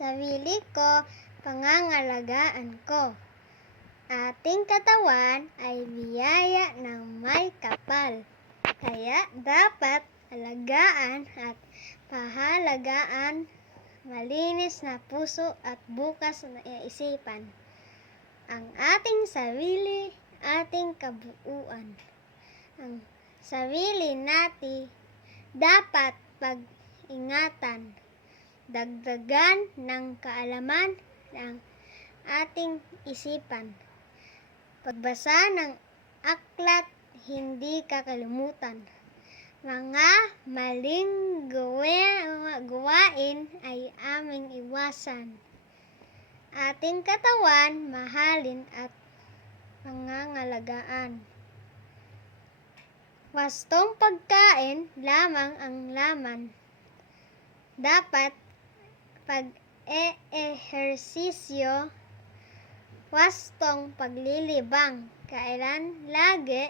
sarili ko, pangangalagaan ko. Ating katawan ay biyaya ng may kapal, kaya dapat alagaan at pahalagaan, malinis na puso at bukas na isipan. Ang ating sarili, ating kabuuan. Ang sarili natin dapat pag-ingatan, dagdagan ng kaalaman ng ating isipan. Pagbasa ng aklat, hindi kakalimutan. Mga maling gawain ay aming iwasan. Ating katawan, mahalin at pangangalagaan. Wastong pagkain lamang ang laman. Dapat pag-ehersisyo, wastong paglilibang. Kailan lagi